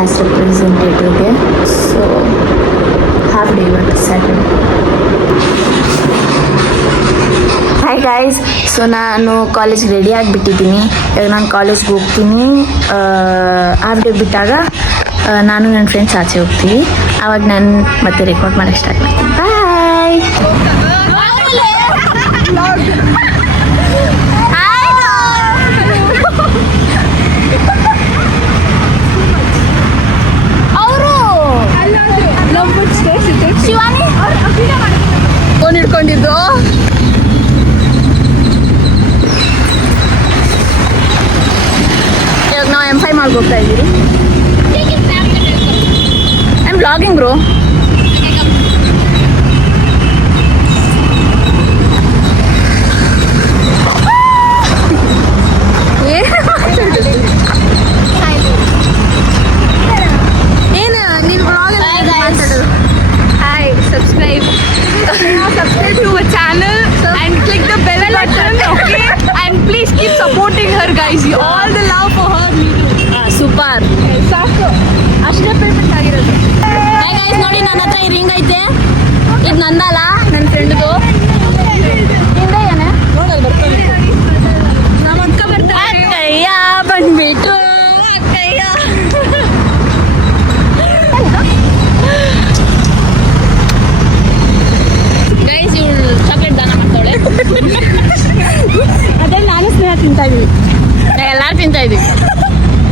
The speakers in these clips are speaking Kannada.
ಕ್ಲಾಸ್ ರೆಪ್ರೆಸೆಂಟೇಟಿವ್ಗೆ. ಸೊ ಹಾಫ್ ಡೇ ಇವತ್ತು ಸ್ಯಾಟರ್ಡೆ. ಹಾಯ್ ಗಾಯ್ಸ್, ಸೊ ನಾನು ಕಾಲೇಜ್ ರೆಡಿ ಆಗಿಬಿಟ್ಟಿದ್ದೀನಿ. ಇವಾಗ ನಾನು ಕಾಲೇಜ್ಗೆ ಹೋಗ್ತೀನಿ. ಹಾಫ್ ಡೇ ಬಿಟ್ಟಾಗ ನಾನು ನನ್ನ ಫ್ರೆಂಡ್ಸ್ ಆಚೆ ಹೋಗ್ತೀವಿ. ಆವಾಗ ನಾನು ಮತ್ತೆ ರೆಕಾರ್ಡ್ ಮಾಡೋಕ್ಕೆ ಸ್ಟಾರ್ಟ್ ಮಾಡ್ತೀನಿ. ಬಾಯ್. ಶಿವಾನಿ ಫೋನ್ ಹಿಡ್ಕೊಂಡಿದ್ದು. ಇವಾಗ ನಾವು M5 ಮಾಲ್ಗೆ ಹೋಗ್ತಾ ಇದ್ದೀವಿ. I am blogging bro. Subscribe to our channel and click the bell button, okay? And please keep supporting her, guys. You all the love for her. Super. ಸಾಕು, ಅಷ್ಟೇ ಪೇಮೆಂಟ್ ಆಗಿರೋದು. ಹಾಯ್ ಗೈಸ್, ನೋಡಿ ನನ್ನ ಹತ್ರ ಈ ರಿಂಗ್ ಐತೆ. ಇದು ನಂದಲ್ಲ, ನನ್ನ ಫ್ರೆಂಡ್ದು. ಹಿಂದೆ ಏನೇ ನೋಡಲ್ ಬರ್ತಾನೆ. ನಮ್ಮ ಅಕ್ಕ ಬರ್ತಾರೆ. ಅಕ್ಕಯ್ಯ ಬಂದ್ಬಿಟ್ಟು ಅಕ್ಕಯ್ಯ. ಗೈಸ್, ಇವಳು ಚಾಕ್ಲೇಟ್ ದಾನ ಮಾಡ್ತಾಳೆ. ಅದೇ ನಾನು ಸ್ನೇಹ ತಿಂತಾ ಇದೀವಿ. ಎಲ್ಲಾರು ತಿಂತಾ ಇದೀವಿ.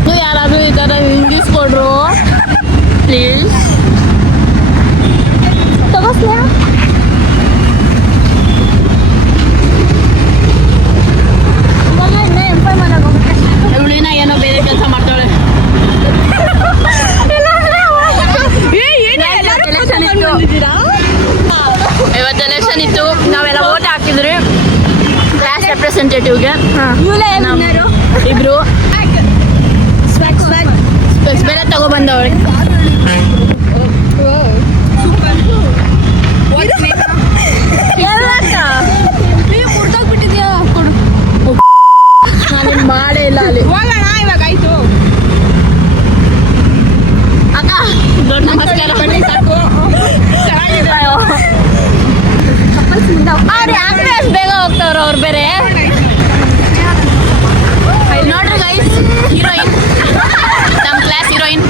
ನೀವು ಯಾರಾದ್ರೂ ಈ ಥರ ಇಂಗ್ಲೀಷ್ ಕೊಡ್ರು ಪ್ಲೀಸ್. ತಗೋ ಸ್ನೇಹ. ಇವಳಿನ ಏನೋ ಬೇರೆ ಕೆಲಸ ಮಾಡ್ತಾಳೆ. ಇವತ್ತು ಎಲೆಕ್ಷನ್ ಇತ್ತು, ನಾವೆಲ್ಲ ವೋಟ್ ಹಾಕಿದ್ರಿ ಕ್ಲಾಸ್ ರೆಪ್ರೆಸೆಂಟೇಟಿವ್ಗೆ. ಇಬ್ರು ಸ್ಪೆಕ್ಸ್ ಬೇರೆ ತಗೊಬಂದವಳೆ. ಬಿಟ್ಟಿದ್ಯಾ ಕೊಡು. ನಾನು ಮಾಡೇ ಇಲ್ಲ ಅಲ್ಲಿ. ಹೋಗೋಣ ಇವಾಗ, ಆಯ್ತು ಅಕ್ಕ ದೊಡ್ಡ ನಮಸ್ಕಾರ. ಅವ್ರು ಯಾಕೆ ಅಷ್ಟು ಬೇಗ ಹೋಗ್ತಾವ್ರ ಅವ್ರು ಬೇರೆ. ನೋಡ್ರಿ ಗೈಸ್, ಹೀರೋಯಿನ್, ನಮ್ಮ ಕ್ಲಾಸ್ ಹೀರೋಯಿನ್.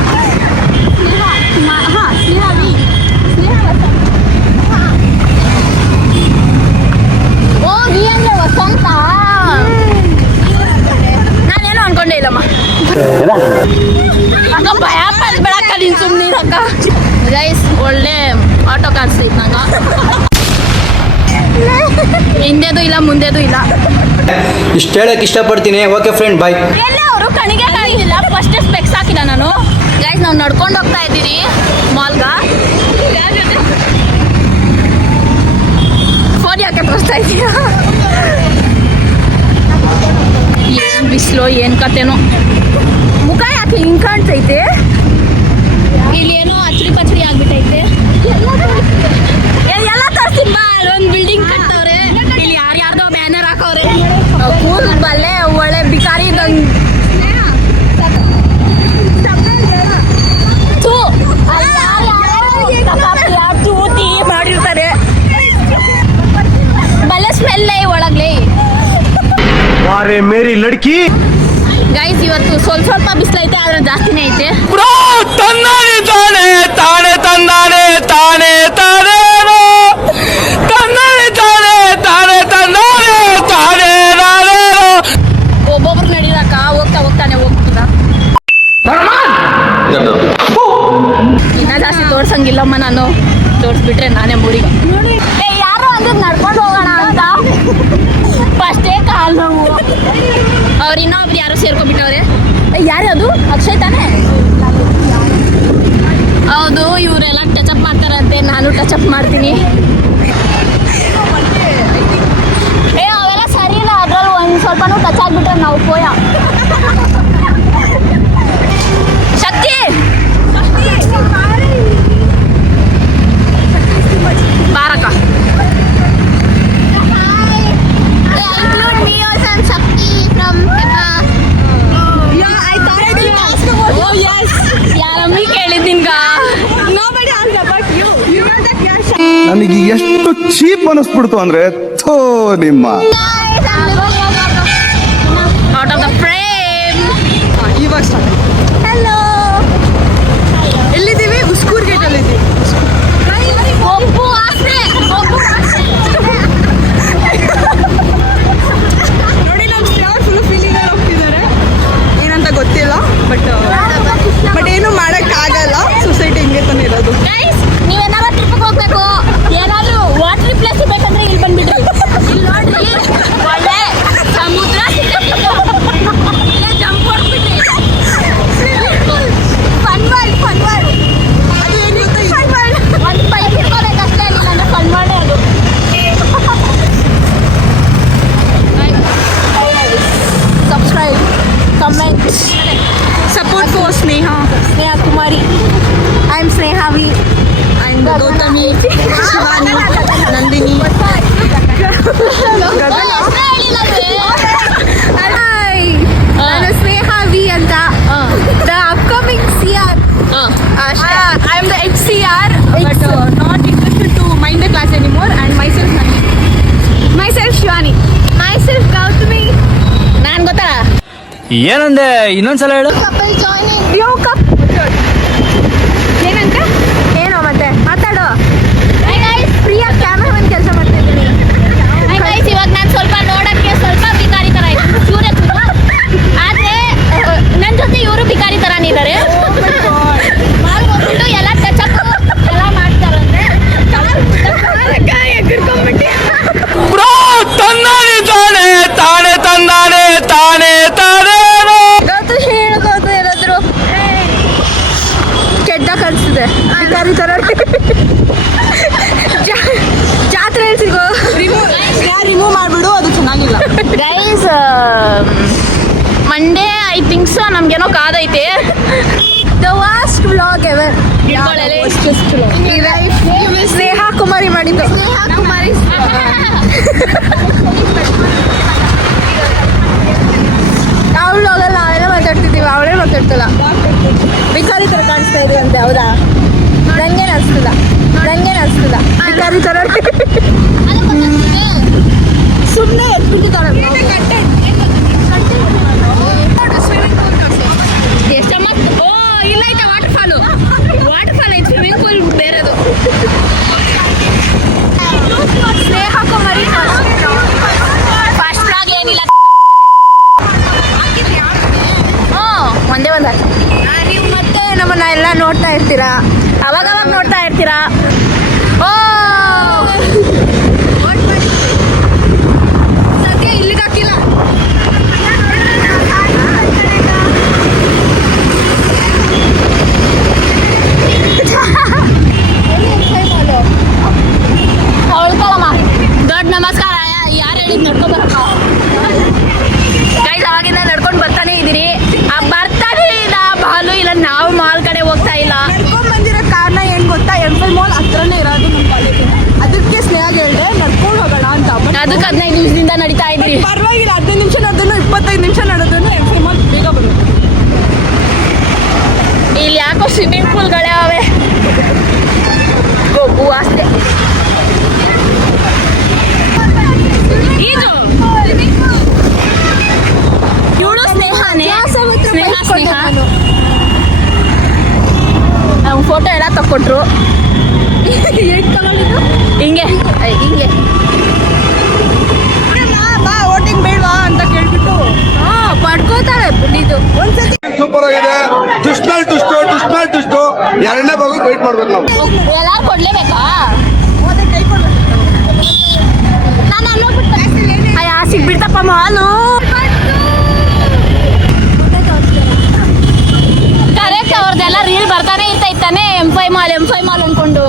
ಓ ಅಂದ್ರೆ ವಸಂತ. ನಾನೇನು ಅನ್ಕೊಂಡೇ ಇಲ್ಲಮ್ಮ. ಅಕ್ಕ ಭಯ ಪಡ್ಬೇಡಕ್ಕ, ನೀನು ಸುಮ್ಮನೆ ಅಕ್ಕ. ಗೈಸ್, ಒಳ್ಳೆ ಆಟೋ ಕಾಣಿಸ್ತೈತೆ ನಂಗೆ. ಹಿಂದೆದು ಇಲ್ಲ ಮುಂದೆದು ಇಲ್ಲ. ಇಷ್ಟು ಹೇಳಕ್ ಇಷ್ಟಪಡ್ತೀನಿ. ಓಕೆ ಫ್ರೆಂಡ್, ಬಾಯ್. ಎಲ್ಲೇ ಅವರು ಕಣಿಗೆ ಕಾಣಿಲ್ಲ. ಫಸ್ಟ್ ಸ್ಪೆಕ್ಸ್ ಹಾಕಿಲ್ಲ ನಾನು. ಗೈಸ್, ನಾವು ನಡ್ಕೊಂಡು ಹೋಗ್ತಾ ಇದ್ದೀವಿ ಮಾಲ್ಗ. ಫೋನ್ ಯಾಕೆ ತೋರಿಸ್ತಾ ಇದೀಯಾ? ಏನು ಬಿಸಿಲು, ಏನು ಕತೆನೋ. ಮುಖ ಯಾಕೆ ಹಿಂಗೆ ಕಾಣ್ತೈತೆ? ಇಲ್ಲಿ ಏನೋ ಅಚ್ಚಡಿ ಪಚ್ಚಡಿ ಆಗ್ಬಿಟ್ಟೈತೆ. ಎಲ್ಲ ತೋರಿಸ್ತೀನಿ ಬಾ. ಒಂದು ಬಿಲ್ಡಿಂಗ್ ಕಟ್ಟವ್ರೆ, ಇಲ್ಲಿ ಯಾರ್ಯಾರ್ದೋ ಬ್ಯಾನರ್ ಹಾಕವ್ರೆ. ಕೂಲ್ ಬಲ್ಲೆ ಒಳ್ಳೆ ಬಿಕಾರಿ ಇದ್ದಂಗೆ. ಚೂತಿ ಮಾಡಿರ್ತಾರೆ. ಬಲ್ಲೆ ಸ್ಮೆಲ್ ಒಳಗ್ಲಿ. ಮೇರಿ ಲಡ್ಕಿ. ಗೈಸ್, ಇವತ್ತು ಸ್ವಲ್ಪ ಬಿಸಿಲೈತೆ, ಆದ್ರೆ ಜಾಸ್ತಿನೇ ಐತೆ. ತಂದಾನೆ ತಾನೆ ತಾನೆ ತಂದಾನೆ ತಾನೆ ತಾನೆ ತಂದಾನೆ ತಾನೆ ತಾನೆ ತಂದಾನೆ ತಾನೆ ನಾನೇ. ಒಬ್ಬೊಬ್ರು ನಡೀರಕ್ಕ, ಹೋಗ್ತಾನೆ ಹೋಗ್ತದ. ಇನ್ನ ಜಾಸ್ತಿ ತೋರ್ಸಂಗಿಲ್ಲಮ್ಮ ನಾನು. ತೋರಿಸ್ಬಿಟ್ರೆ ನಾನೇ ಮೂರಿಗೆ. ಯಾರು ಅಂದ್ರೆ ನಡ್ಕೊಂಡು ಹೋಗೋಣ ಅಂತ ಫಸ್ಟೇ ಕಾಲ್ ನೋವು. ಅವ್ರು ಇನ್ನೊಬ್ರು ಯಾರೋ ಸೇರ್ಕೊಂಡ್ಬಿಟ್ಟವ್ರೆ. ಯಾರು ಅದು? ಅಕ್ಷಯ್ ತಾನೆ? ಹೌದು, ಇವರೆಲ್ಲ ಟಚಪ್ ಮಾಡ್ತಾರಂತೆ, ನಾನು ಟಚಪ್ ಮಾಡ್ತೀನಿ. ಅವೆಲ್ಲ ಸರಿ ಇಲ್ಲ. ಅದ್ರಲ್ಲಿ ಒಂದು ಸ್ವಲ್ಪನೂ ಟಚ್ ಆಗ್ಬಿಟ್ರೆ ನಾವು ಪೋಯ. ಶಕ್ತಿ ಬಾರಕ್ಕ. ಯಾರಮ್ಮ ನನಗೆ ಎಷ್ಟು ಚೀಪ್ ಅನಿಸ್ಬಿಡ್ತು ಅಂದ್ರೆ ಥೋ ನಿಮ್ಮ ಔಟ್ ಆಫ್ ದ ಫ್ರೇಮ್. ಇವಾಗ ಸ್ಟಾರ್ಟ್. ಹಲೋ, ಎಲ್ಲಿದ್ದೀವಿ? ಉಸ್ಕೂರ್ ಗೇಟ್ ಅಲ್ಲಿ ಇದ್ದೀವಿ. ಒಬ್ಬು ಆಸೆ, ಒಬ್ಬು ಆಸೆ. ನೋಡಿ ನಮ್ಮ ಸ್ಟಾರ್ ಫುಲ್ ಫೀಲಿಂಗ್ ಹೋಗ್ತಿದ್ದಾರೆ. ಏನಂತ ಗೊತ್ತಿಲ್ಲ, ಬಟ್ ಏನು ಮಾಡಕ್ಕಾಗಲ್ಲ. ಸೊಸೈಟಿ ಹಿಂಗೆ ತಾನೇ ಇರೋದು. ಗೈಸ್, ನೀವೇನಾದ್ರು ಟ್ರಿಪ್ಗೆ ಹೋಗ್ಬೇಕು, ಏನಾದ್ರು ವಾಟರ್ ಪ್ಲೇಸ್ ಬೇಕಂದ್ರೆ ಇಲ್ಲಿ ಬಂದ್ಬಿಡ್ರಿ. ಇಲ್ಲಿ ನೋಡ್ರಿ, ಒಳ್ಳೆ ಸಮುದ್ರ ಸಿಕ್ಕಿತ್ತು. ಇಲ್ಲೇ ಜಂಪ್ ಹೊಡ್ಬಿಟ್ರಿ. Fun world. ಅದು ಏನಿರುತ್ತೆ? ಒಂದು ಪೈಪ್ ಹಿಡ್ಕೋಬೇಕಷ್ಟೇ, ಇಲ್ಲ ಅಂದ್ರೆ ಫನ್ ಮಾಡೇ ಅದು. Subscribe, comment, support for Sneha Sneha Kumari. I am Snehavi. And Gautami, Shivani, Nandini. Hi, ನಾನು ಸ್ನೇಹಾವಿ ಅಂತ. The upcoming CR. I am the HCR, but not interested to mind the class anymore. And myself Nandini. Myself Shivani. myself Gautami. ನಾನು ಗೊತ್ತಾ? ಏನಂದೆ ಇನ್ನೊಂದ್ಸಲ ಹೇಳು. ಏನಂತ? ಏನೋ ಮತ್ತೆ ಮಾತಾಡು. ಫ್ರೀಯಾಗಿ ಕ್ಯಾಮ್ರಾಮನ್ ಕೆಲಸ ಮಾಡ್ತಾ ಇದ್ದೀನಿ. ಇವಾಗ ನಾನು ಸ್ವಲ್ಪ ನೋಡಕ್ಕೆ ಸ್ವಲ್ಪ ಬಿಕಾರಿ ತರ ಇದ್ದೀನಿ, ಸೂರ್ಯ ಆದ್ರೆ ನನ್ನ ಜೊತೆ ಇವರು ಬಿಕಾರಿ ತರಾನೇ ಇದ್ದಾರೆ. ಹೋಗ್ಬಿಟ್ಟು ಎಲ್ಲ ಟಚಪ್ ಎಲ್ಲ ಮಾಡ್ತಾರಂದ್ರೆ ಬ್ರೋ ತಂದಾನೆ ತಾನೆ ತಾನೆ ತಂದಾನೆ ತಾನೆ ತಾನೇನು. ಹೇಳ್ಬೋದು ಏನಾದ್ರು ಕೆಟ್ಟ ಕನ್ಸಿದೆ. ಬಿಕಾರಿ ತರ ಜಾತ್ರೆ ಸಿಗೋ. ರಿಮೂವ್ ಮಾಡ್ಬಿಡು, ಅದು ಚೆನ್ನಾಗಿಲ್ಲ. Guys, Monday I think so ನಮ್ಗೇನೋ ಕಾದೈತೆ. The worst vlog ever. Sneha Kumari ಮಾಡಿದ್ದು. ನಾವು ವ್ಲಾಗಲ್ಲಿ ನಾವೆಲ್ಲ ಮಾತಾಡ್ತಿದ್ದೀವಿ, ಅವಳೇ ಮಾತಾಡ್ತಲ್ಲ. ಬಿಕಾರಿ ಥರ ಕಾಣಿಸ್ತಾ ಇದ್ವಿ ಅಂತೆ. ಹೌದಾ? ನಂಗೇನು ಅನಿಸ್ತದ, ಬಿಕಾರಿ ಥರ ಸುಮ್ಮನೆ ಎತ್ಬಿಟ್ಟಿದ್ದಾಳೆ. ಎಷ್ಟಮ್ಮ? ಓ, ಇಲ್ಲ ಐತೆ ವಾಟರ್ ಫಾಲ್ ಐತೆ, ಸ್ವಿಮ್ಮಿಂಗ್ ಪೂಲ್ ಬೇರೆದು. ಸ್ನೇಹ ಕುಮಾರಿ ಫಸ್ಟ್ ವ್ಲಾಗ್ ಏನಿಲ್ಲ. ಒಂದೇ ಒಂದು ನೀವು ಮತ್ತೆ ನಮ್ಮನ್ನ ಎಲ್ಲ ನೋಡ್ತಾ ಇರ್ತೀರಾ, ಅವಾಗ ನೋಡ್ತಾ ಇರ್ತೀರಾ. ಓ, ಸದ್ಯ ಇಲ್ಲಿಗೆ ಹಾಕಿಲ್ಲ. ಹೊಳ್ಕೊಳಮ್ಮ. ದೊಡ್ಡ ನಮಸ್ಕಾರ. ಯಾರು ಹೇಳಿದ್ ನಡ್ಕೊಂಡು ಬರಕ್ಕ? ಗೈಸ್, ಅವಾಗಿಂದ ನಡ್ಕೊಂಡು ಬರ್ತಾನೆ ಇದ್ದೀರಿ. ಬರ್ತಾನೆ ಇಲ್ಲ ಬಾಲು, ಇಲ್ಲ ನಾವು ಮಾಲ್ ಕಡೆ ಹೋಗ್ತಾ ಇಲ್ಲ. ನಡ್ಕೊಂಡ್ ಬಂದಿರೋ ಕಾರಣ ಏನ್ ಗೊತ್ತಾ? ಎಂಪಲ್ ಮಾಲ್ ಹತ್ರನೇ ಇರೋದು ನಮ್ಮ ಕಾಲೇಜ್. ಅದಕ್ಕೆ ಸ್ನೇಹ ಹೇಳಿದೆ ನಡ್ಕೊಂಡು ಹೋಗೋಣ ಅಂತ. ಅದಕ್ಕೆ 15 ನಿಮಿಷದಿಂದ ನಡೀತಾ ಇದ್ದೀರಿ. ಪರವಾಗಿಲ್ಲ, 15 ನಿಮಿಷ ನಡೆದ್ರು 25 ನಿಮಿಷ ನಡೆದ್ರು ಎಂಪಲ್ ಮಾಲ್ ಬೇಗ ಬರುತ್ತೆ. ಇಲ್ಲಿ ಯಾಕೋ ಸ್ವಿಮ್ಮಿಂಗ್ ಪೂಲ್ಗಳೇ ಅವೆ. ಗೊಬ್ಬು ಅಷ್ಟೇ. ಇದು ಇವಳು ಸ್ನೇಹನೇ. ಸ್ನೇಹ ನಾವು ಫೋಟೋ ಎಲ್ಲ ತಕ್ಕೊಟ್ರು. ಹಿಂಗೆ ಬಾ ವೋಟಿಂಗ್ ಬೇಡವಾ ಅಂತ ಕೇಳ್ಬಿಟ್ಟು ಪಡ್ಕೋತಾಳೆ ಇದು. ಒಂದ್ಸತಿ ಸೂಪರ್ ಆಗಿದೆ. ಟುಷ್ಟು ಎರಡನೇ ಭಾಗ ವೇಟ್ ಮಾಡ್ಬೇಕು ನಾವು. ಎಲ್ಲ ಕೊಡ್ಲೇಬೇಕಾ? ಅಯ್ಯ, ಸಿಗ್ಬಿಡ್ತಪ್ಪ ಮಾಲು. ಕರೆಕ್ಟ್, ಅವ್ರದ್ದೆಲ್ಲ ರೀಲ್ ಬರ್ತಾನೆ ಇರ್ತಾನೆ. M5 ಮಾಲ್ ಅನ್ಕೊಂಡು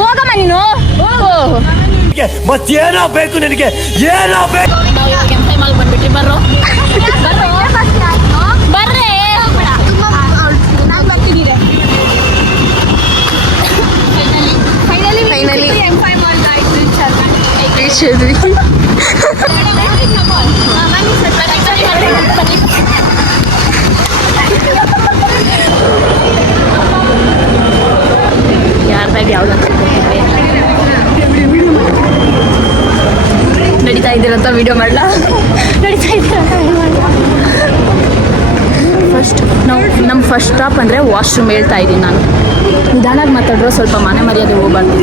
ಹೋಗಮ್ಮ ನೀನು. ಮತ್ತೇನೋ ಬೇಕು ನಿನಗೆ, ಏನೋ ಬೇಕು. ನಾವು ಇವಾಗ M5 ಮಾಲ್ ಬಂದ್ಬಿಟ್ರಿ. ಬರ್ರಿ. ಫೈನಲಿ M5 ಮಾಲ್ ವಿಡಿಯೋ ಮಾಡಲ ನಡೀತಾ ಫಸ್ಟ್ ನಾವು ನಮ್ಮ ಫಸ್ಟ್ ಸ್ಟಾಪ್ ಅಂದರೆ ವಾಶ್ರೂಮ್ ಹೇಳ್ತಾ ಇದ್ದೀನಿ ನಾನು. ನಿಧಾನಾಗಿ ಮಾತಾಡ್ರೋ, ಸ್ವಲ್ಪ ಮನೆ ಮರ್ಯಾದೆ ಹೋಗ್ಬಾರ್ದು.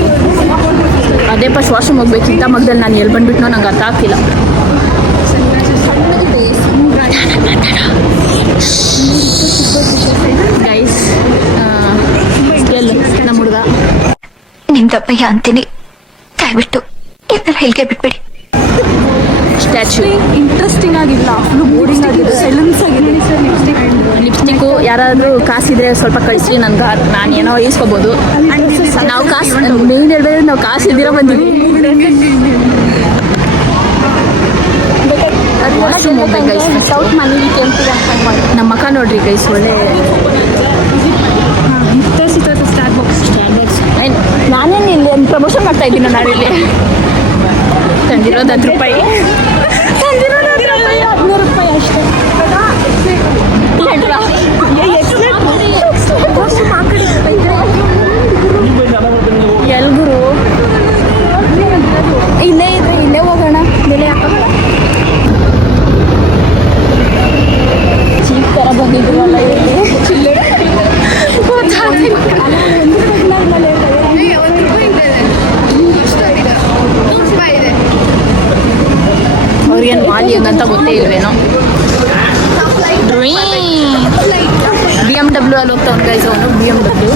ಅದೇ ಫಸ್ಟ್ ವಾಶ್ರೂಮ್ ಹೋಗ್ಬೇಕಿಂತ ಮಗದಲ್ಲಿ ನಾನು ಎಲ್ಲಿ ಬಂದುಬಿಟ್ನೋ ನಂಗೆ ಅರ್ಥ ಆಗ್ತಿಲ್ಲ. ಗೈಸ್ ನಮ್ಮ ಹುಡುಗ ನಿಮ್ ದಪ್ಪಯ್ಯ ಅಂತೀನಿ, ದಯವಿಟ್ಟು ಇದನ್ನ ಹೇಳಿಕೆ ಬಿಟ್ಬಿಡಿ. ಸ್ಟ್ಯಾಚು ಇಂಟ್ರೆಸ್ಟಿಂಗ್ ಆಗಿಲ್ಲ, ಫುಲ್ ಬೋರಿಂಗ್ ಆಗಿದೆ, ಸೈಲೆನ್ಸ್ ಆಗಿದೆ. ಲಿಪ್ಸ್ಟಿಕ್ಕು ಯಾರಾದರೂ ಕಾಸಿದ್ರೆ ಸ್ವಲ್ಪ ಕಳಿಸಿ ನನ್ಗೆ, ನಾನು ಏನೋ ಈಸ್ಕೋಬೋದು. ನಾವು ಕಾಸು ಮೇನ್ ಹೇಳಿದ್ರೆ ನಾವು ಕಾಸು ಇದ್ದೀರ ಬಂದಿದ್ದೀವಿ. ವಾಶ್ರೂಮ್ ಹೋಗ್ಬೇಕು ಗೈಸ್. ಸೌತ್ ಮನೇಲಿ ಕೆಂಪು ನಮ್ಮ ಅಕ್ಕ ನೋಡ್ರಿ ಗೈಸ್, ಒಳ್ಳೆ ನಾನೇನು ಇಲ್ಲಿ ಪ್ರಮೋಷನ್ ಮಾಡ್ತಾ ಇದ್ದೀನಿ. ನಾನಿಲ್ಲಿ ತಂದಿರೋದು 10 ರೂಪಾಯಿ, 15 ರೂಪಾಯಿ ಅಷ್ಟೇ. ಎಲ್ಗುರು ಇಲ್ಲೇ ಇದ್ರೆ ಇಲ್ಲೇ ಹೋಗೋಣ. ಬೆಲೆ ಹಾಕೋಣ. ಚೀಪ್ ಥರ ಬಂದಿದ್ರಲ್ಲ ಇಲ್ಲಿ. ಅವ್ರಿಗೇನು ಮಾಲಿ ಹಂಗಂತ ಗೊತ್ತೇ ಇಲ್ವೇನೋ. BMW ಅಲ್ಲಿ ಹೋಗ್ತಾವ್ ಗೈಸ್, ಅವನು BMW.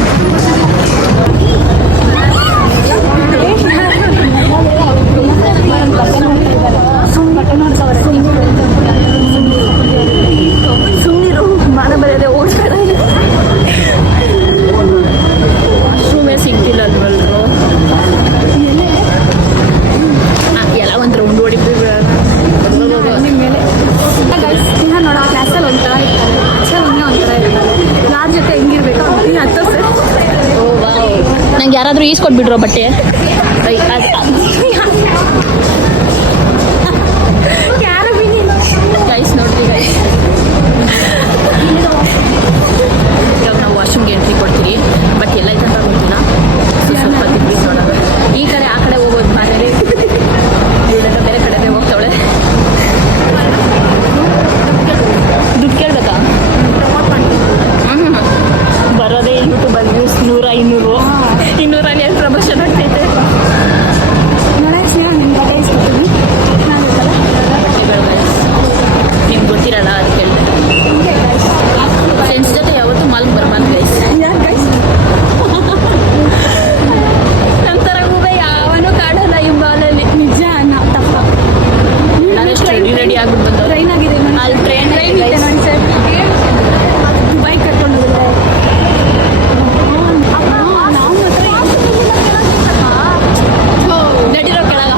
ಸುಮ್ಮನಿರು, ಮಾನ ಬರೆಯದೆ ಓಡ್ತಾರೆ. ವಾಶ್ರೂಮೇ ಸಿಗ್ತಿಲ್ಲ ಅಲ್ವಲ್ರು. ಎಲ್ಲ ಒಂದು ರೌಂಡ್ ಹೊಡಿತೀವಿ ನಿಮ್ಮ ಮೇಲೆ. ನೋಡೋ ಕ್ಲಾಸಲ್ಲಿ ಒಂಥರ ಇರ್ತಾರೆ, ಒಂಥರ ಇರ್ತಾರೆ. ಯಾರ ಜೊತೆ ಹೆಂಗಿರ್ಬೇಕು ನೀನು ಹತ್ತು ಸರ್. ಓ ವಾವ್, ನಂಗೆ ಯಾರಾದರೂ ಈಸ್ಕೊಟ್ಬಿಟ್ರೋ ಬಟ್ಟೆ. ಗೈಸ್ ನೋಡ್ತೀವಿ ಗೈಸ್, ಇವಾಗ ನಾವು ವಾಶ್ರೂಮ್ಗೆ ಎಂಟ್ರಿ ಕೊಡ್ತೀವಿ. ಬಟ್ ಎಲ್ಲ ಐತೆ ಅಂತ ಗೊತ್ತಿಲ್ಲ. ಸ್ವಲ್ಪ ತಿಪ್ಪಿ ನೋಡೋದು. ಈ ಕಡೆ ಆ ಕಡೆ ಹೋಗೋದು ಮನೇಲಿ, ಇವಳೆಲ್ಲ ಬೇರೆ ಕಡೆನೇ ಹೋಗ್ತಾವಳೆ. ದುಡ್ಡು ಕೇಳ್ಬೇಕಾ? ಬರೋದೇ ಇಲ್ಬಿಟ್ಟು ಬಂದು 100, 200, 200 ಏನು ಪ್ರಮೋಷನ್ ಆಗ್ತೈತೆ. ನಿಮ್ಗೆ ಗೊತ್ತಿರಲ್ಲ ಅದಕ್ಕೆ ಹೇಳ್ತಾರೆ. ಫ್ರೆಂಡ್ಸ್ ಜೊತೆ ಯಾವತ್ತೂ ಮಾಲ್ಗೆ ಬರ್ಬಾರ್ದು ಗೈಸ್. ನಮ್ಮ ಥರ ಹೂವೆ ಯಾವನೂ ಕಾಡಲ್ಲ ಈ ಮಾಲಲ್ಲಿ. ನಿಜ ತಪ್ಪ. ನಾನು ಎಷ್ಟು ರೆಡಿ ಆಗ್ಬಿಟ್ಟು ಬಂದು ಟ್ರೈನ್ ಆಗಿದೆ. ಅಲ್ಲಿ ಟ್ರೈನ್ ಬೈಕ್ ಕರ್ಕೊಂಡು ಹೋಗಿದ್ದೆ. ನಡಿರೋ ಕೆಳಗ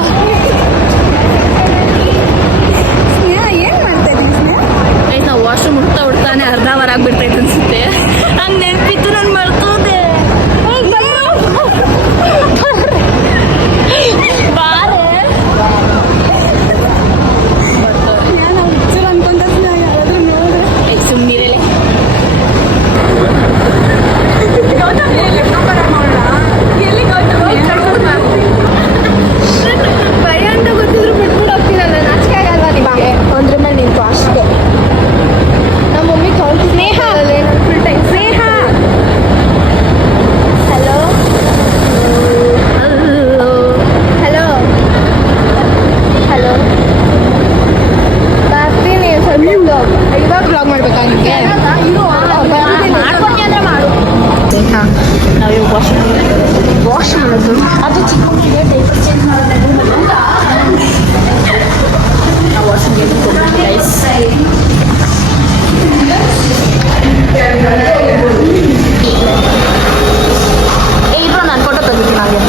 ಗೈಸ್, ನಾವು ವಾಶ್ರೂಮ್ ಹುಡ್ತಾನೆ ಅರ್ಧ ಅವರ್ ಆಗ್ಬಿಡ್ತೈತೆ ಅನ್ಸುತ್ತೆ. ನಂಗೆ ನೆನಪಿತ್ತು, ನಾನು ಮರ್ತೋದೆ. ಬಾರೆ ಸುಮ್ಮನಿರಲೆ. ಭಯ ಅಂತ ಗೊತ್ತಿದ್ರು ಬಿಟ್ಬಿಟ್ಟು ಹೋಗ್ತೀನಲ್ಲ, ನಾಚಿಕೆ ಆಗಲ್ವಾ ನಿಮಗೆ? ಒಂದ್ರ ಮೇಲೆ ನಿಂತು ಅಷ್ಟೇ. ನಮ್ಮ ಮಮ್ಮಿ ಕೌಂಟ್ ಸ್ನೇಹ ಫುಲ್ ಟೈಮ್. ಸ್ನೇಹ ಹಲೋ ಹಲೋ ಹಲೋ ಬರ್ತೀನಿ ಸ್ವಲ್ಪ. ಇವಾಗ ಬ್ಲಾಗ್ ಮಾಡ್ಬೇಕಾ ನಿಮಗೆ? ಮಾಡ್ಕೊಡ್ತೀನಿ ಅಂದರೆ ಮಾಡು. ಹಾಂ, ನಾವು ಇವಾಗ ವಾಶ್ ಮಾಡೋದು ಅದು ಚಿಕ್ಕ ಮಕ್ಕಳಿಗೆ ಡೈಪರ್ ಚೇಂಜ್ ಮಾಡೋದು. ನಾವು ವಾಶ್ರೂಮ್ಗೆ ಗೈಸ್. ಇಬ್ರು ನಾನು ಫೋಟೋ ತೆಗಿತೀನಿ ಹಾಗೆ.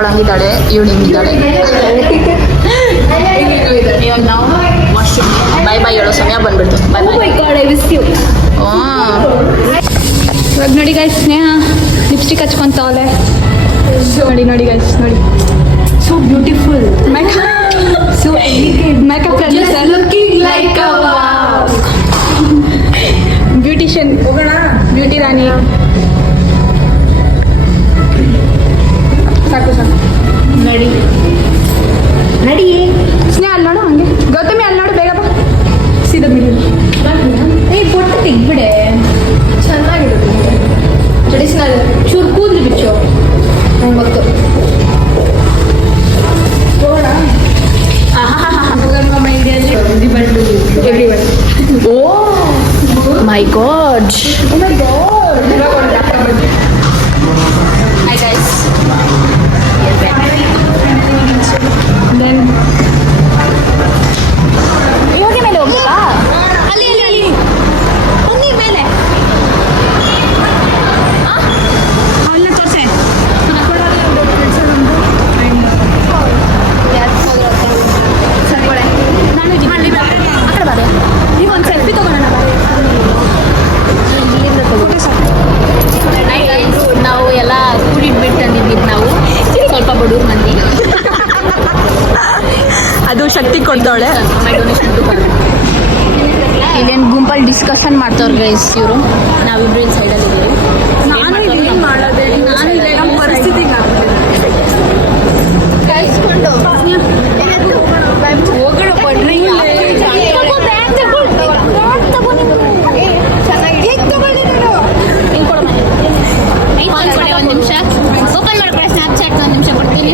ಅವಳು ಹಂಗಿದ್ದಾಳೆ, ಇವಳು ಹಿಂಗಿದ್ದಾಳೆ. ಇವಾಗ ನಾವು ವಾಶ್ರೂಮ್ ಬೈ ಬೈ ಹೇಳೋ ಸಮಯ ಬಂದ್ಬಿಡ್ತು. Bye bye. ಇವಾಗ ನೋಡಿ ಗೈಸ್, ಸ್ನೇಹ ಲಿಪ್ಸ್ಟಿಕ್ ಹಚ್ಕೊಂತವಳೆ. ನೋಡಿ ಗೈಸ್, ನೋಡಿ so beautiful so makeup looking like beautician. ಹೋಗೋಣ ಬ್ಯೂಟಿ ರಾಣಿ. ಸಾಕು ನಡಿ ಸ್ನೇಹ ಅಲ್ಲಿ ನೋಡು, ಹಂಗೆ ಗೌತಮಿ ಅಲ್ಲಿ ನೋಡು, ಬೇಗ ಬಾ. ಸೀದಾ ಬಿಡಿ. ಫೋಟೋ ತೆಗ್ಬಿಡೆ, ಚೆನ್ನಾಗಿರುತ್ತೆ ಟ್ರೆಡಿಷನಲ್. ಚೂರು ಕೂದಲು ಬಿಚ್ಚು, ನಂಗೆ ಗೊತ್ತು. ಓ ಮೈ ಗಾಡ್. Hi guys. ಇವಾಗ ಮೇಲೆ ಹೋಗ್ಬೇಕಾ? ಅಲ್ಲಿ ಬನ್ನಿ ಮೇಲೆ. ಅವನ್ನ ತೋರ್ಸೆ. ನೀವು ಒಂದು ಸೆಲ್ಫಿ ತಗೋಣ. ನಾವು ಎಲ್ಲ ಕೂಡಿಟ್ಬಿಟ್ಟು ತಂದಿದ್ದೀವಿ. ನಾವು ಸ್ವಲ್ಪ ಬಡವ್ರ ಮಂದಿ. ಅದು ಶಕ್ತಿ ಕೊಡ್ತಾಳೆ. ಇಲ್ಲೇನು ಗುಂಪಲ್ಲಿ ಡಿಸ್ಕಷನ್ ಮಾಡ್ತವ್ರ ಗೈಸ್ ಇವರು. ನಾವಿಬ್ರು ಇಲ್ಲಿ ಸೈಡಲ್ಲಿ ಇದ್ದೀವಿ. ನಾನು ಇಲ್ಲ, ನಮ್ಮ ಪರಿಸ್ಥಿತಿ ಹೋಗೋಣ ಬಡ್ರಿ. ಒಂದು ನಿಮಿಷ ಓಪನ್ ಮಾಡ್ಕೊಳ್ಳಿ. ಸ್ನ್ಯಾಪ್ಚಾಟ್ ಒಂದು ನಿಮಿಷ ಕೊಡ್ತೀನಿ.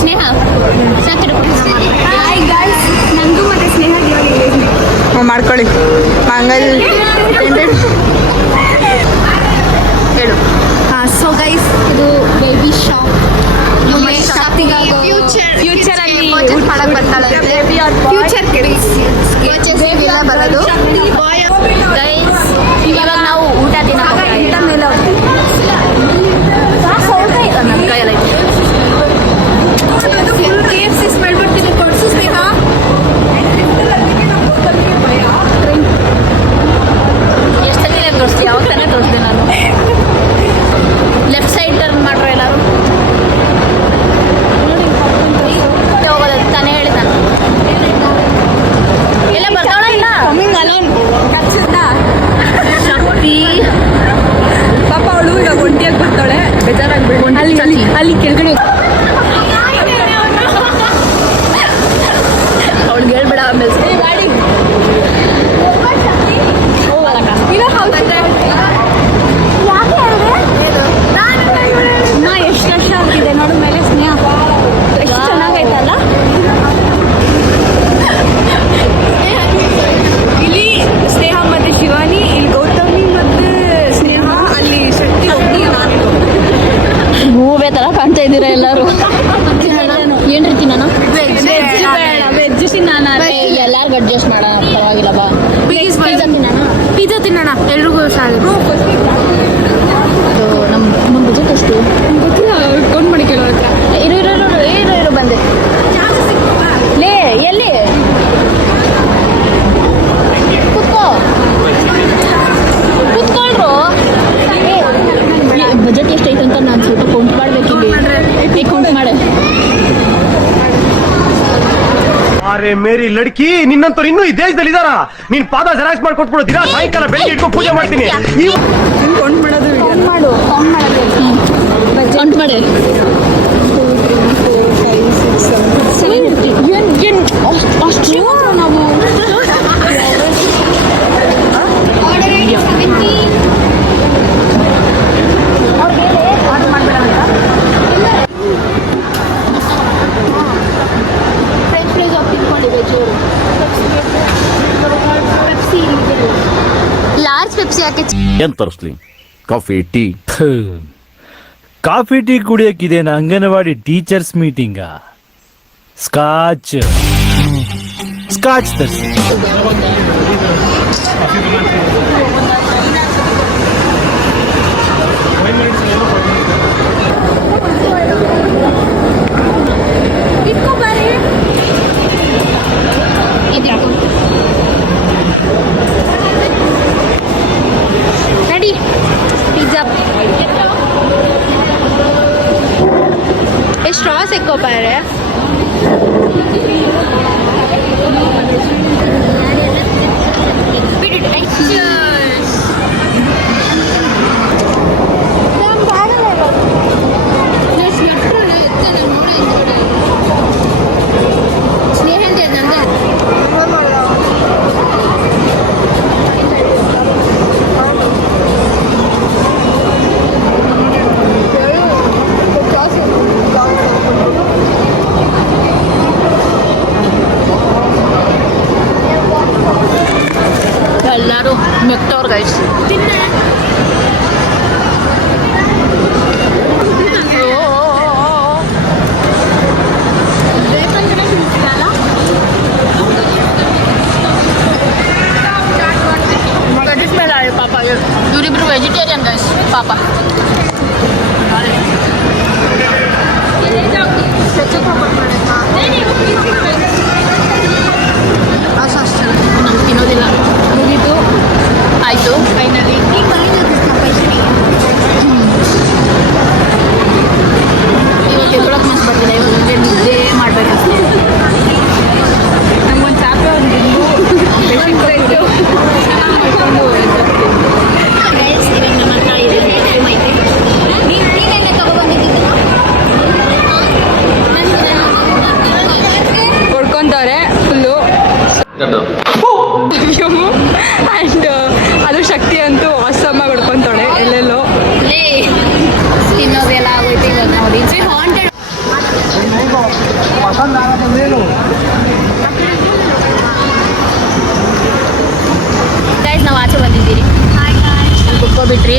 ಸ್ನೇಹ ಸ್ನ್ಯಾಪ್ಚಾಟ್ ಕೊಡ್ತೀನಿ. ಹಾಯ್ ಗೈಸ್, ನಂದು ಮತ್ತೆ ಸ್ನೇಹ ಮಾಡ್ಕೊಳ್ಳಿ. ಮಂಗಲ್ ಹೇಳು. ಸೊ ಗೈಸ್, ಇದು ಬೇಬಿ ಶಾಪ್. ಫ್ಯೂಚರಲ್ಲಿ ಮಾಡಕ್ ಬರ್ತಾಳೆ. ಫ್ಯೂಚರ್ ಬೇಬಿಲ್ಲ ಬರೋದು. ಗೈಸ್ ಇವಾಗ ನಾವು ಊಟ ತಿನ್ನೋಕೆ ಮೇಲೆ ನನ್ನ ಕೈಯಲ್ಲಿ KFC ಸ್ಮೆಲ್ ಬರ್ತಿದೆ. ಕೊಡ್ಸು ಸ್ನೇಹ. ಎಷ್ಟು ಸಲ ತೋರಿಸ್ತೀವಿ? ಯಾವ ತಾನೇ ತೋರಿಸ್ದೆ ನಾನು. ಲೆಫ್ಟ್ ಸೈಡ್ ಟರ್ನ್ ಮಾಡ್ರೋ ಎಲ್ಲರೂ. ಹೋಗೋದು ತಾನೇ ಹೇಳಿದ. ಎಲ್ಲ ಬರ್ತಾವಳ ಇಲ್ಲ ಶಕ್ತಿ. ಪಾಪ ಅವಳು ಈಗ ಒಂಟಿಯಾಗಿ ಬರ್ತಾಳೆ, ಬೇಜಾರಾಗ್ಬಿಟ್ಟು ಅಲ್ಲಿ ಕೆಳಗಡೆ ಅವ್ಳಿಗೆ ಹೇಳ್ಬೇಡ ಆಮೇಲೆ ಗಾಡಿ. ಎಷ್ಟು ವರ್ಷ ಆಗಿದೆ ನೋಡು ಮೇಲೆ ಸ್ನೇಹ. ಎಷ್ಟು ಚೆನ್ನಾಗೈತಲ್ಲ. ಇಲ್ಲಿ ಸ್ನೇಹ ಮತ್ತೆ ಶಿವಾನಿ, ಇಲ್ಲಿ ಗೌತಮಿ ಮತ್ತೆ ಸ್ನೇಹ, ಅಲ್ಲಿ ಶಕ್ತಿ ಹೋಗಿ ಹೂವೇ ತರ ಕಾಣ್ತಾ ಇದ್ದೀರಾ ಎಲ್ಲರೂ. ಏನ್ ರೀತಿ ನಾನು ವೆಜ್ ತಿನ್ನೋಣ. ಎಲ್ಲಾರ್ಗು ಅಡ್ಜಸ್ಟ್ ಮಾಡೋಣ, ಪರವಾಗಿಲ್ಲ ಬಾ. ಪಿಜ್ಜಾ ತಿನ್ನೋಣ ಎಲ್ರಿಗೂ ಶಾಲೆ. ನಮ್ಮ ಬಜೆಟ್ ಎಷ್ಟು ಗೊತ್ತಿಲ್ಲ, ಕೌಂಟ್ ಮಾಡಿ ಕೇಳೋ ಹತ್ರ. ಇರು ಬಂದೆ. ಲೇ ಎಲ್ಲಿ ಕೂತ್ಕೊಳ್ರು. ಬಜೆಟ್ ಎಷ್ಟೈತೆ ಅಂತ ನಾನು ಸ್ವಲ್ಪ ಕೌಂಟ್ ಮಾಡ್ಬೇಕಿಲ್ಲಿ. ಕೌಂಟ್ ಮಾಡೆ. ಅರೆ ಮೇರಿ ಲಡ್ಕಿ, ನಿನ್ನಂತವ್ರು ಇನ್ನೂ ಈ ದೇಶದಲ್ಲಿ ಇದಾರ? ನೀನ್ ಪಾದ ಜೆರಾಕ್ಸ್ ಮಾಡಿ ಕೊಟ್ಬಿಡು. ದಿನ ಸಾಯಂಕಾಲ ಬೆಳಿಗ್ಗೆ ಇಟ್ಕೊಂಡು ಪೂಜೆ ಮಾಡ್ತೀನಿ. ಕೌಂಟ್ ಮಾಡೋದು ಕೌಂಟ್ ಮಾಡಿ. ಅಷ್ಟು ನಾವು ಲಾರ್ಜ್ ಪೆಪ್ಸಿ ಯಾಕೆ? ಏನ್ ತರಿಸ್ಲಿ? Coffee, tea? ಕಾಫಿ ಟೀ ಕುಡಿಯೋಕ್ಕಿದೇನ ಅಂಗನವಾಡಿ ಟೀಚರ್ಸ್ ಮೀಟಿಂಗ? ಸ್ಕಾಚ್ ತರಿಸಿ. ಸ್ಟ್ರಾ ಸಿಕ್ಕೋಪಾರೆ ಎಲ್ಲರೂ ಮೆಕ್ತವ್ರು ಗೈಸ್. ಪಾಪ ಇವರಿಬ್ರು ವೆಜಿಟೇರಿಯನ್ ಗೈಸ್ ಪಾಪ. ನಂಗೆ ತಿನ್ನೋದಿಲ್ಲ. ಮುಗೀತು ಆಯಿತು ಫೈನಲಿ. ಇವತ್ತು ಎದ್ರೊಳಗೆ ಮನ್ಸು ಬರ್ತಿಲ್ಲ. ಇವಾಗ ಮುಂದೆ ನಿದ್ದೆ ಮಾಡಬೇಕಷ್ಟೇ. ನಮ್ಗೊಂದು ಚಾಪೆ ಒಂದು ಹೊಡ್ಕೊಂತಾರೆ ಫುಲ್ಲು. ಆ್ಯಂಡ್ ಅದು ಶಕ್ತಿ ಅಂತೂ ಅಸಮ್ಮ ಹೊಡ್ಕೊಂತಾಳೆ ಎಲ್ಲೆಲ್ಲೋ. ತಿನ್ನೋದೆಲ್ಲ ಆಗೋಯ್ತು ಇವಾಗ ನೋಡಿ. ಹಾಂಟೆಡ್ ಗೈಸ್ ನಾವು ಆಚೆ ಬಂದಿದ್ದೀರಿ. ಕುತ್ಕೊಬಿಟ್ರಿ.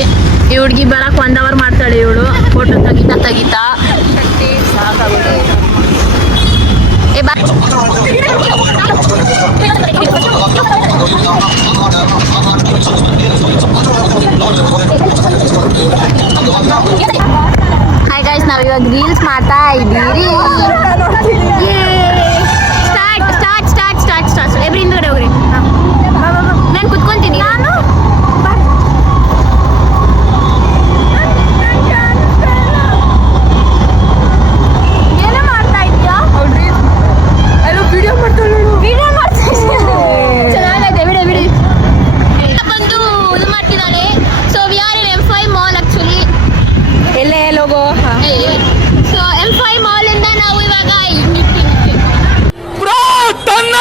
ಈ ಹುಡುಗಿ ಬರಕ್ಕೆ 1 ಅವರ್ ಮಾಡ್ತಾಳೆ ಇವಳು. ಫೋಟೋ ತೆಗಿತಾ ಸಾಕಾಗುತ್ತೆ. ಏ ಬಾ ಹಾಯ್ ಗೈಸ್, ನಾವು ಇವಾಗ ರೀಲ್ಸ್ ಮಾಡ್ತಾ ಇದ್ದೀರಿ. Start start start start start ಎಬ್ರಿ ಹಿಂದೂರೆ ಹೋಗ್ರಿ. ನಾನು ಕುತ್ಕೊಂತೀನಿ. ನಾನು ಏನೇ ಮಾಡ್ತಾ ಇದೀಯಾ? ವಿಡಿಯೋ ಮಾಡ್ತಾಳೆ. ವಿಡಿಯೋ ಮಾಡ್ತಾ ಚೆನ್ನಾಗಿದೆ. ಬಿಡಿ ಬಿಡಿ ಬಂದು ಇದು ಮಾಡ್ತಿದ್ದಾಳೆ. So we are in M5 mall actually. ಎಲ್ಲೇ ಲೋಗೋ. ಸೊ M5 ಮಾಲ್ ಇಂದ ನಾವು ಇವಾಗ ತನ್ನ